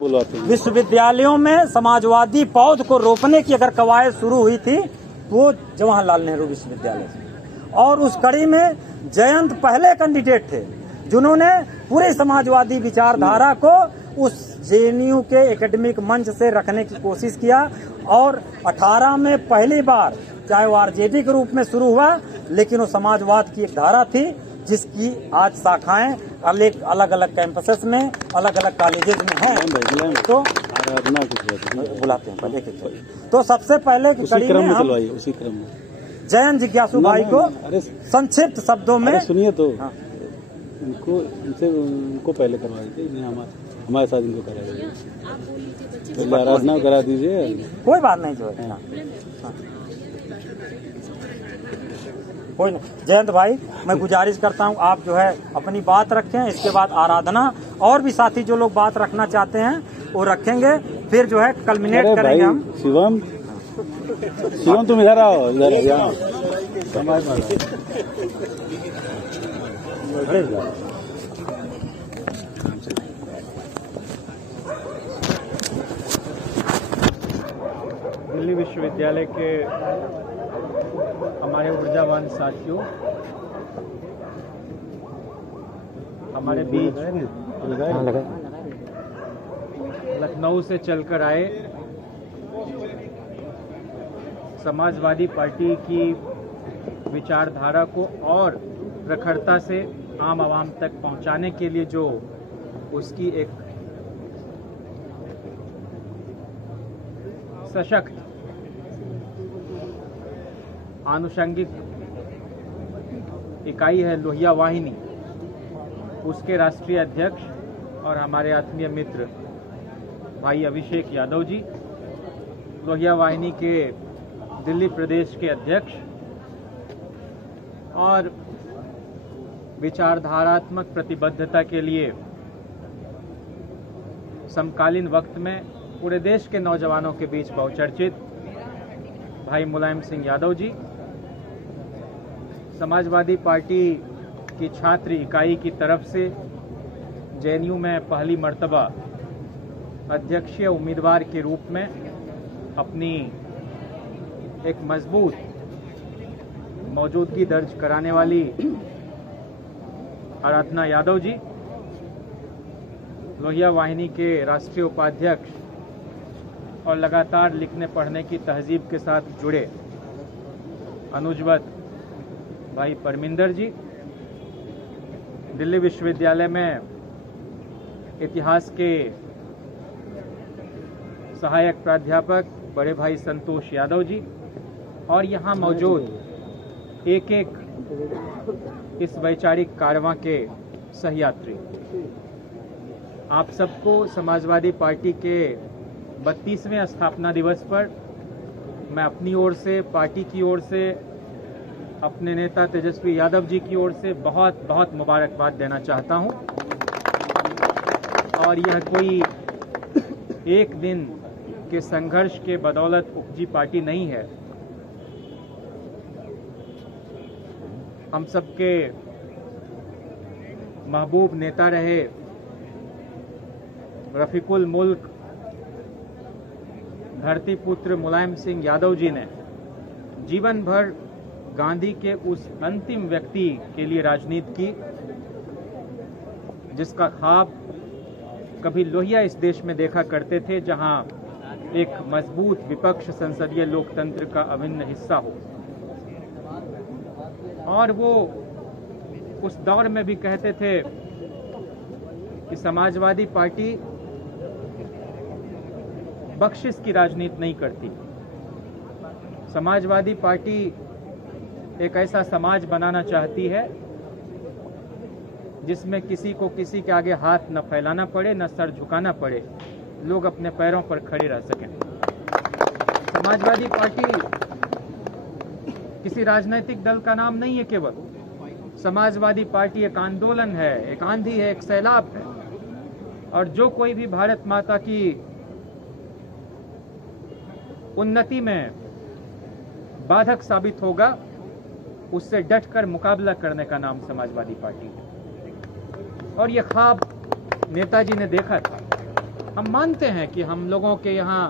विश्वविद्यालयों में समाजवादी पौध को रोपने की अगर कवायद शुरू हुई थी वो जवाहरलाल नेहरू विश्वविद्यालय से, और उस कड़ी में जयंत पहले कैंडिडेट थे जिन्होंने पूरे समाजवादी विचारधारा को उस जेएनयू के एकेडमिक मंच से रखने की कोशिश किया। और 18 में पहली बार, चाहे वो आरजेडी के रूप में शुरू हुआ, लेकिन वो समाजवाद की एक धारा थी जिसकी आज शाखाएं अलग अलग कैंपसेस में, अलग अलग कॉलेजेस में हैं। तो बुलाते हैं पहले तो सबसे पहले की कड़ी में हम उसी क्रम में जयंत जिज्ञासु भाई को संक्षिप्त शब्दों में सुनिए तो उनको पहले करवा दीजिए, हमारे साथ इनको करा दीजिए, आराधना करा दीजिए, कोई बात नहीं जो है। कोई नहीं जयंत भाई, मैं गुजारिश करता हूं आप जो है अपनी बात रखें, इसके बाद आराधना और भी साथी जो लोग बात रखना चाहते हैं वो रखेंगे, फिर जो है कल्मिनेट करेंगे हम। शिवम तुम इधर आओ, इधर दिल्ली विश्वविद्यालय के हमारे ऊर्जावान साथियों, हमारे बीच लखनऊ से चलकर आए समाजवादी पार्टी की विचारधारा को और प्रखरता से आम आवाम तक पहुंचाने के लिए जो उसकी एक सशक्त आनुषंगिक इकाई है लोहिया वाहिनी, उसके राष्ट्रीय अध्यक्ष और हमारे आत्मीय मित्र भाई अभिषेक यादव जी, लोहिया वाहिनी के दिल्ली प्रदेश के अध्यक्ष और विचारधारात्मक प्रतिबद्धता के लिए समकालीन वक्त में पूरे देश के नौजवानों के बीच बहुचर्चित भाई मुलायम सिंह यादव जी, समाजवादी पार्टी की छात्र इकाई की तरफ से जेएनयू में पहली मर्तबा अध्यक्षीय उम्मीदवार के रूप में अपनी एक मजबूत मौजूदगी दर्ज कराने वाली आराधना यादव जी, लोहिया वाहिनी के राष्ट्रीय उपाध्यक्ष और लगातार लिखने पढ़ने की तहजीब के साथ जुड़े अनुजवत भाई परमिंदर जी, दिल्ली विश्वविद्यालय में इतिहास के सहायक प्राध्यापक बड़े भाई संतोष यादव जी, और यहाँ मौजूद एक एक इस वैचारिक कारवां के सहयात्री, आप सबको समाजवादी पार्टी के 32वें स्थापना दिवस पर मैं अपनी ओर से, पार्टी की ओर से, अपने नेता तेजस्वी यादव जी की ओर से बहुत बहुत मुबारकबाद देना चाहता हूं। और यह कोई एक दिन के संघर्ष के बदौलत उपजी पार्टी नहीं है। हम सबके महबूब नेता रहे रफीकुल मुल्क धरती पुत्र मुलायम सिंह यादव जी ने जीवन भर गांधी के उस अंतिम व्यक्ति के लिए राजनीति की जिसका ख्वाब कभी लोहिया इस देश में देखा करते थे, जहां एक मजबूत विपक्ष संसदीय लोकतंत्र का अभिन्न हिस्सा हो। और वो उस दौर में भी कहते थे कि समाजवादी पार्टी बख्शिश की राजनीति नहीं करती, समाजवादी पार्टी एक ऐसा समाज बनाना चाहती है जिसमें किसी को किसी के आगे हाथ न फैलाना पड़े, न सर झुकाना पड़े, लोग अपने पैरों पर खड़े रह सकें। समाजवादी पार्टी किसी राजनीतिक दल का नाम नहीं है, केवल समाजवादी पार्टी एक आंदोलन है, एक आंधी है, एक सैलाब है। और जो कोई भी भारत माता की उन्नति में बाधक साबित होगा, उससे डटकर मुकाबला करने का नाम समाजवादी पार्टी है। और ये ख्वाब नेताजी ने देखा था हम मानते हैं कि हम लोगों के यहाँ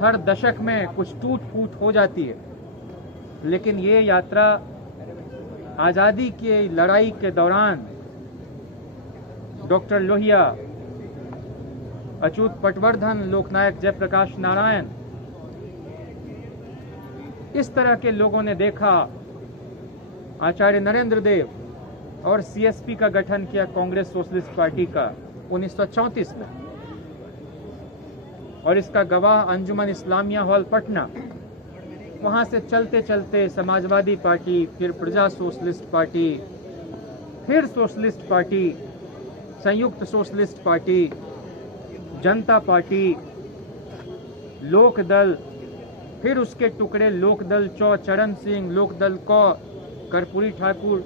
हर दशक में कुछ टूट फूट हो जाती है, लेकिन ये यात्रा आज़ादी की लड़ाई के दौरान डॉक्टर लोहिया, अच्युत पटवर्धन, लोकनायक जयप्रकाश नारायण, इस तरह के लोगों ने देखा। आचार्य नरेंद्र देव और सीएसपी का गठन किया कांग्रेस सोशलिस्ट पार्टी का 1934 में, और इसका गवाह अंजुमन इस्लामिया हॉल पटना। वहां से चलते चलते समाजवादी पार्टी, फिर प्रजा सोशलिस्ट पार्टी, फिर सोशलिस्ट पार्टी, संयुक्त सोशलिस्ट पार्टी, जनता पार्टी, लोकदल, फिर उसके टुकड़े लोकदल चौ चरण सिंह, लोकदल कौ कर्पूरी ठाकुर,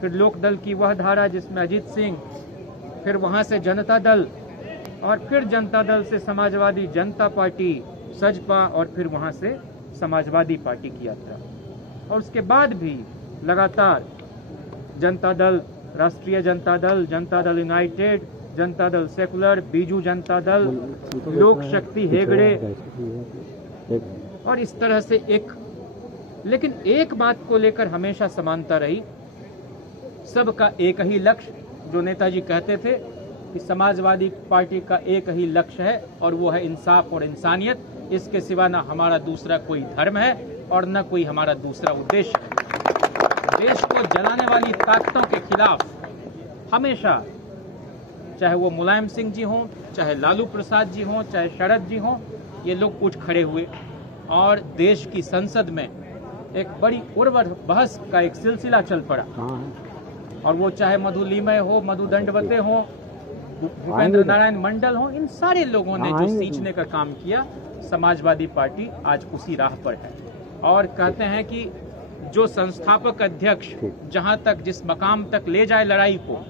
फिर लोकदल की वह धारा जिसमें अजीत सिंह, फिर वहां से जनता दल, और फिर जनता दल से समाजवादी जनता पार्टी, सजपा, और फिर वहां से समाजवादी पार्टी की यात्रा। और उसके बाद भी लगातार जनता दल, राष्ट्रीय जनता दल यूनाइटेड, जनता दल सेकुलर, बीजू जनता दल, लोक शक्ति हेगड़े, और इस तरह से लेकिन एक बात को लेकर हमेशा समानता रही, सबका एक ही लक्ष्य, जो नेताजी कहते थे कि समाजवादी पार्टी का एक ही लक्ष्य है और वो है इंसाफ और इंसानियत। इसके सिवा ना हमारा दूसरा कोई धर्म है और न कोई हमारा दूसरा उद्देश्य है। देश को जलाने वाली ताकतों के खिलाफ हमेशा, चाहे वो मुलायम सिंह जी हों, चाहे लालू प्रसाद जी हों, चाहे शरद जी हों, ये लोग उठ खड़े हुए और देश की संसद में एक बड़ी उर्वर बहस का एक सिलसिला चल पड़ा। और वो चाहे मधु लीमय हो, मधु दंडवते हो, भूपेंद्र नारायण मंडल हो, इन सारे लोगों ने जो सींचने का काम किया, समाजवादी पार्टी आज उसी राह पर है। और कहते हैं कि जो संस्थापक अध्यक्ष जहां तक, जिस मकाम तक ले जाए लड़ाई को,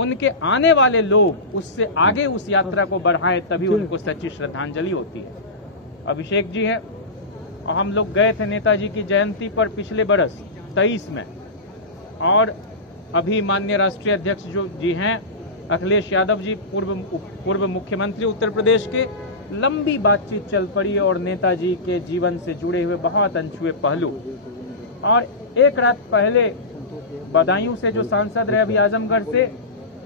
उनके आने वाले लोग उससे आगे उस यात्रा को बढ़ाएं, तभी उनको सच्ची श्रद्धांजलि होती है। अभिषेक जी है, और हम लोग गए थे नेताजी की जयंती पर पिछले बरस 23 में, और अभी माननीय राष्ट्रीय अध्यक्ष जो जी हैं अखिलेश यादव जी, पूर्व मुख्यमंत्री उत्तर प्रदेश के, लंबी बातचीत चल पड़ी और नेताजी के जीवन से जुड़े हुए बहुत अनछुए पहलू। और एक रात पहले बदायूं से जो सांसद रहे अभी आजमगढ़ से,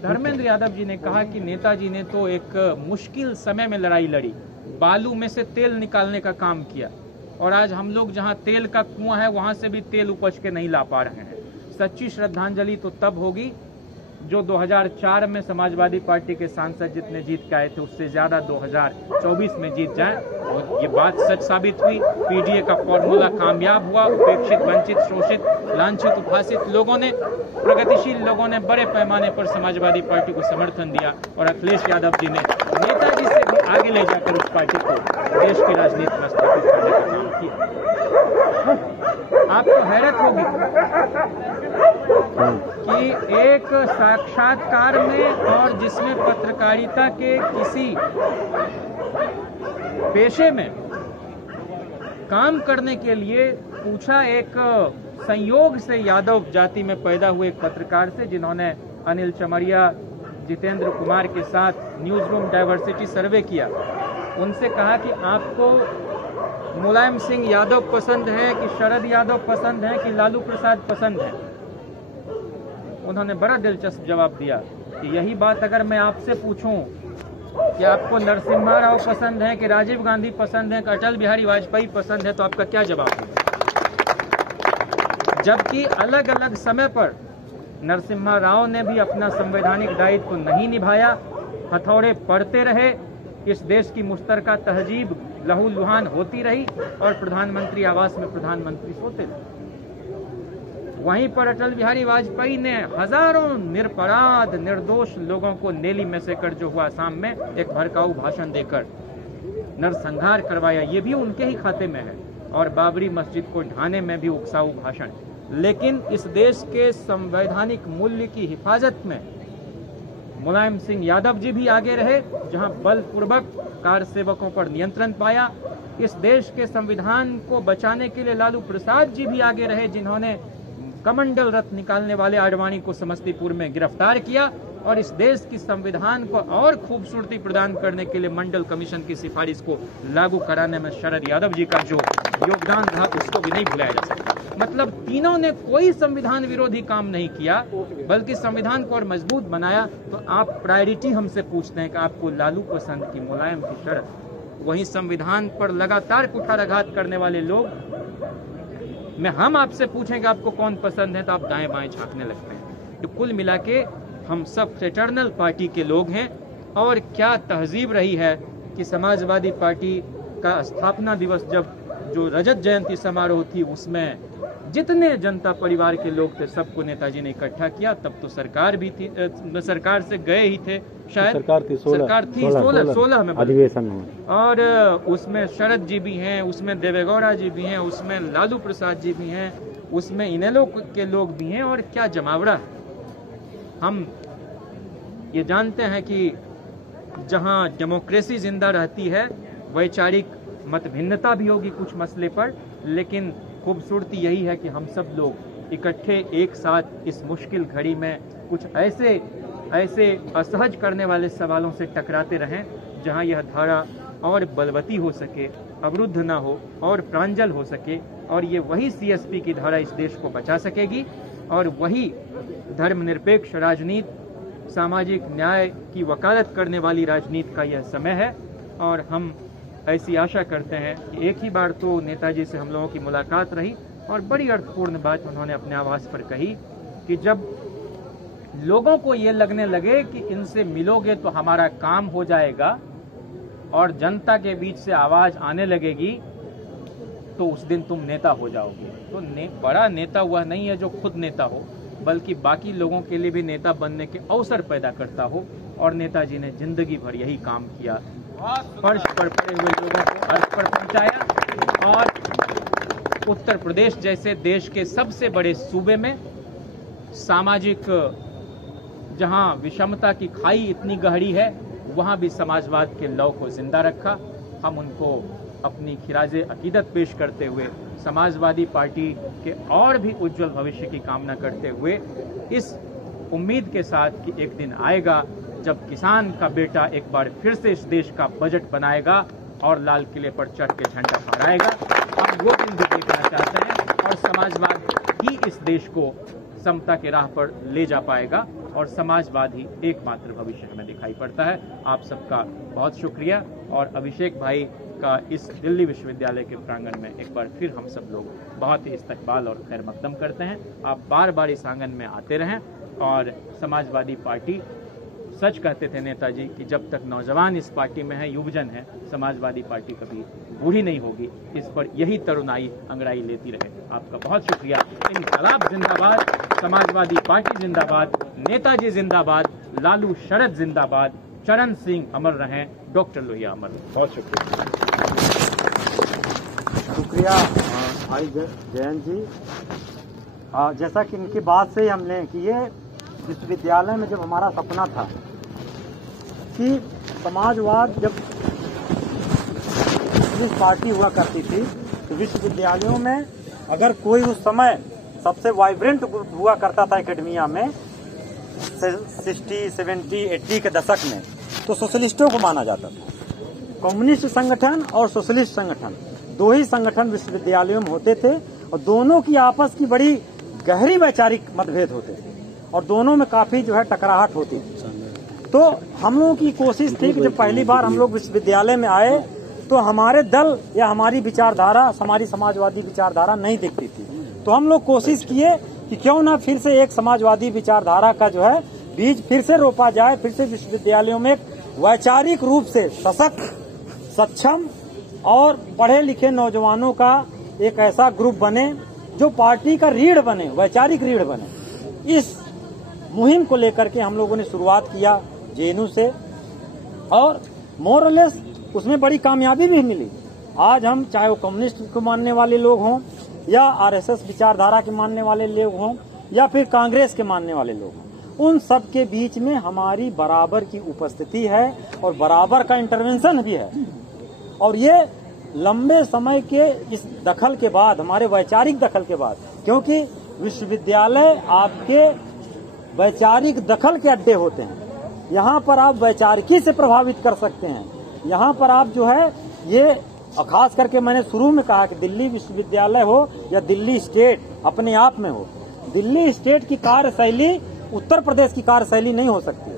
धर्मेंद्र यादव जी ने कहा कि नेताजी ने तो एक मुश्किल समय में लड़ाई लड़ी, बालू में से तेल निकालने का काम किया, और आज हम लोग जहां तेल का कुआं है वहां से भी तेल उपज के नहीं ला पा रहे हैं। सच्ची श्रद्धांजलि तो तब होगी जो 2004 में समाजवादी पार्टी के सांसद जितने जीत के आए थे उससे ज्यादा 2024 में जीत जाए। और ये बात सच साबित हुई। पीडीए का फॉर्मूला कामयाब हुआ। उपेक्षित, वंचित, शोषित, लांछित, उपासित लोगों ने, प्रगतिशील लोगों ने बड़े पैमाने पर समाजवादी पार्टी को समर्थन दिया, और अखिलेश यादव जी ने नेताजी से भी आगे ले जाकर उस पार्टी को देश की राजनीति में स्थापित करने का काम किया। आपको हैरत होगी कि एक साक्षात्कार में, और जिसमें पत्रकारिता के किसी पेशे में काम करने के लिए पूछा, एक संयोग से यादव जाति में पैदा हुए एक पत्रकार से, जिन्होंने अनिल चमरिया, जितेंद्र कुमार के साथ न्यूज रूम डाइवर्सिटी सर्वे किया, उनसे कहा कि आपको मुलायम सिंह यादव पसंद है कि शरद यादव पसंद है कि लालू प्रसाद पसंद है। उन्होंने बड़ा दिलचस्प जवाब दिया कि यही बात अगर मैं आपसे पूछूं कि आपको नरसिम्हा राव पसंद है कि राजीव गांधी पसंद है कि अटल बिहारी वाजपेयी पसंद है, तो आपका क्या जवाब होगा? जबकि अलग अलग समय पर नरसिम्हा राव ने भी अपना संवैधानिक दायित्व नहीं निभाया, हथौड़े पड़ते रहे, इस देश की मुश्तरका तहजीब लहूलुहान होती रही, और प्रधानमंत्री आवास में प्रधानमंत्री सोते रहे। वहीं पर अटल बिहारी वाजपेयी ने हजारों निरपराध, निर्दोष लोगों को नेली में से कर जो हुआ आसाम में, एक भड़काऊ भाषण देकर नरसंहार करवाया, ये भी उनके ही खाते में है। और बाबरी मस्जिद को ढाने में भी उकसाऊ भाषण। लेकिन इस देश के संवैधानिक मूल्य की हिफाजत में मुलायम सिंह यादव जी भी आगे रहे, जहां बलपूर्वक कार सेवकों पर नियंत्रण पाया। इस देश के संविधान को बचाने के लिए लालू प्रसाद जी भी आगे रहे, जिन्होंने कमंडल रथ निकालने वाले आडवाणी को समस्तीपुर में गिरफ्तार किया, और इस देश की संविधान को और खूबसूरती प्रदान करने के लिए मंडल कमीशन की सिफारिश को लागू कराने में शरद यादव जी का जो योगदान रहा उसको भी नहीं भुलाया जा सकता। मतलब तीनों ने कोई संविधान विरोधी काम नहीं किया, बल्कि संविधान को और मजबूत बनाया। तो आप प्रायोरिटी हमसे पूछते हैं कि आपको लालू पसंद की मुलायम की शरद, वहीं संविधान पर लगातार कुठाराघात करने वाले लोग में हम आपसे पूछें कि आपको कौन पसंद है तो आप दाएं बाएं झांकने लगते हैं। तो कुल मिला के हम सब फ्रेटर्नल पार्टी के लोग हैं। और क्या तहजीब रही है कि समाजवादी पार्टी का स्थापना दिवस जब जो रजत जयंती समारोह थी उसमें जितने जनता परिवार के लोग थे सबको नेताजी ने इकट्ठा किया। तब तो सरकार भी थी, सरकार से गए ही थे शायद, सरकार थी 16 में अधिवेशन में। और उसमें शरद जी भी हैं, उसमें देवेगौड़ा जी भी हैं, उसमें लालू प्रसाद जी भी हैं, उसमें इनेलो के लोग भी हैं। और क्या जमावड़ा है। हम ये जानते हैं कि जहां डेमोक्रेसी जिंदा रहती है वैचारिक मतभिन्नता भी होगी कुछ मसले पर, लेकिन खूबसूरती यही है कि हम सब लोग इकट्ठे एक साथ इस मुश्किल घड़ी में कुछ ऐसे असहज करने वाले सवालों से टकराते रहें जहां यह धारा और बलवती हो सके, अवरुद्ध ना हो और प्रांजल हो सके। और ये वही सीएसपी की धारा इस देश को बचा सकेगी और वही धर्मनिरपेक्ष राजनीति, सामाजिक न्याय की वकालत करने वाली राजनीति का यह समय है। और हम ऐसी आशा करते हैं कि एक ही बार तो नेताजी से हम लोगों की मुलाकात रही और बड़ी अर्थपूर्ण बात उन्होंने अपने आवास पर कही कि जब लोगों को ये लगने लगे कि इनसे मिलोगे तो हमारा काम हो जाएगा और जनता के बीच से आवाज आने लगेगी तो उस दिन तुम नेता हो जाओगे। तो बड़ा नेता वह नहीं है जो खुद नेता हो, बल्कि बाकी लोगों के लिए भी नेता बनने के अवसर पैदा करता हो। और नेताजी ने जिंदगी भर यही काम किया, फर्श पर पड़े हुए लोगों को अर्थ पर पहुंचाया। और उत्तर प्रदेश जैसे देश के सबसे बड़े सूबे में सामाजिक जहां विषमता की खाई इतनी गहरी है वहां भी समाजवाद के लौ को जिंदा रखा। हम उनको अपनी खिराजे अकीदत पेश करते हुए समाजवादी पार्टी के और भी उज्जवल भविष्य की कामना करते हुए इस उम्मीद के साथ कि एक दिन आएगा जब किसान का बेटा एक बार फिर से इस देश का बजट बनाएगा और लाल किले पर चढ़ के झंडा फहराएगा, हम वो दिन भी देखना चाहते हैं। और समाजवाद ही इस देश को समता के राह पर ले जा पाएगा और समाजवाद ही एकमात्र भविष्य हमें दिखाई पड़ता है। आप सबका बहुत शुक्रिया। और अभिषेक भाई का इस दिल्ली विश्वविद्यालय के प्रांगण में एक बार फिर हम सब लोग बहुत ही इस्तकबाल और खैर मकदम करते हैं। आप बार बार इस आंगन में आते रहें। और समाजवादी पार्टी, सच कहते थे नेताजी कि जब तक नौजवान इस पार्टी में है, युवजन है, समाजवादी पार्टी कभी बूढ़ी नहीं होगी। इस पर यही तरुणाई अंगड़ाई लेती रहे। आपका बहुत शुक्रिया। इंकलाब जिंदाबाद, समाजवादी पार्टी जिंदाबाद, नेताजी जिंदाबाद, लालू शरद जिंदाबाद, चरण सिंह अमर रहें, डॉक्टर लोहिया अमर रहें। बहुत शुक्रिया भाई जयंत जी। जैसा कि इनकी बात से ही हमने कि ये विश्वविद्यालय में जब हमारा सपना था कि समाजवाद जब जिस पार्टी हुआ करती थी तो विश्वविद्यालयों में अगर कोई उस समय सबसे वाइब्रेंट ग्रुप हुआ करता था एकेडमिया में 60, 70, 80 के दशक में, तो सोशलिस्टों को माना जाता था। कम्युनिस्ट संगठन और सोशलिस्ट संगठन दो ही संगठन विश्वविद्यालयों में होते थे और दोनों की आपस की बड़ी गहरी वैचारिक मतभेद होते थे और दोनों में काफी जो है टकराहट होती थी। तो हम लोगों की कोशिश थी कि जब पहली बार हम लोग विश्वविद्यालय में आए तो हमारे दल या हमारी विचारधारा, हमारी समाजवादी विचारधारा नहीं दिखती थी। तो हम लोग कोशिश किए कि क्यों ना फिर से एक समाजवादी विचारधारा का जो है बीज फिर से रोपा जाए, फिर से विश्वविद्यालयों में एक वैचारिक रूप से सशक्त, सक्षम और पढ़े लिखे नौजवानों का एक ऐसा ग्रुप बने जो पार्टी का रीढ़ बने, वैचारिक रीढ़ बने। इस मुहिम को लेकर के हम लोगों ने शुरुआत किया जेएनयू से और मोरलेस उसमें बड़ी कामयाबी भी मिली। आज हम चाहे वो कम्युनिस्ट को मानने वाले लोग हों या आरएसएस विचारधारा के मानने वाले लोग हों या फिर कांग्रेस के मानने वाले लोग हों, उन सब के बीच में हमारी बराबर की उपस्थिति है और बराबर का इंटरवेंशन भी है। और ये लंबे समय के इस दखल के बाद, हमारे वैचारिक दखल के बाद, क्योंकि विश्वविद्यालय आपके वैचारिक दखल के अड्डे होते हैं। यहाँ पर आप वैचारिकी से प्रभावित कर सकते हैं। यहाँ पर आप जो है ये खास करके मैंने शुरू में कहा कि दिल्ली विश्वविद्यालय हो या दिल्ली स्टेट अपने आप में हो, दिल्ली स्टेट की कार्यशैली उत्तर प्रदेश की कार्यशैली नहीं हो सकती,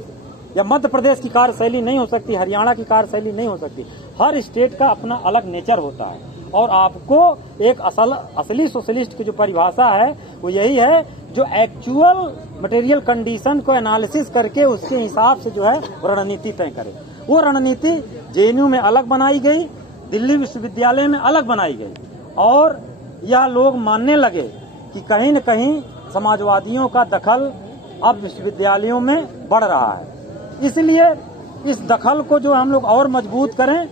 या मध्य प्रदेश की कार्यशैली नहीं हो सकती, हरियाणा की कार्यशैली नहीं हो सकती। हर स्टेट का अपना अलग नेचर होता है और आपको एक असली सोशलिस्ट की जो परिभाषा है वो यही है, जो एक्चुअल मटेरियल कंडीशन को एनालिसिस करके उसके हिसाब से जो है रणनीति तय करे। वो रणनीति जेएनयू में अलग बनाई गई, दिल्ली विश्वविद्यालय में अलग बनाई गई और यह लोग मानने लगे कि कहीं न कहीं समाजवादियों का दखल अब विश्वविद्यालयों में बढ़ रहा है। इसलिए इस दखल को जो हम लोग और मजबूत करें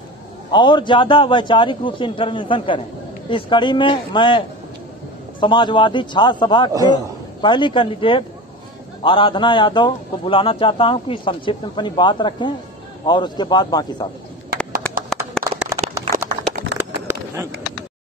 और ज्यादा वैचारिक रूप से इंटरवेंशन करें। इस कड़ी में मैं समाजवादी छात्र सभा के पहली कैंडिडेट आराधना यादव को बुलाना चाहता हूं कि संक्षिप्त में अपनी बात रखें और उसके बाद बाकी साथ।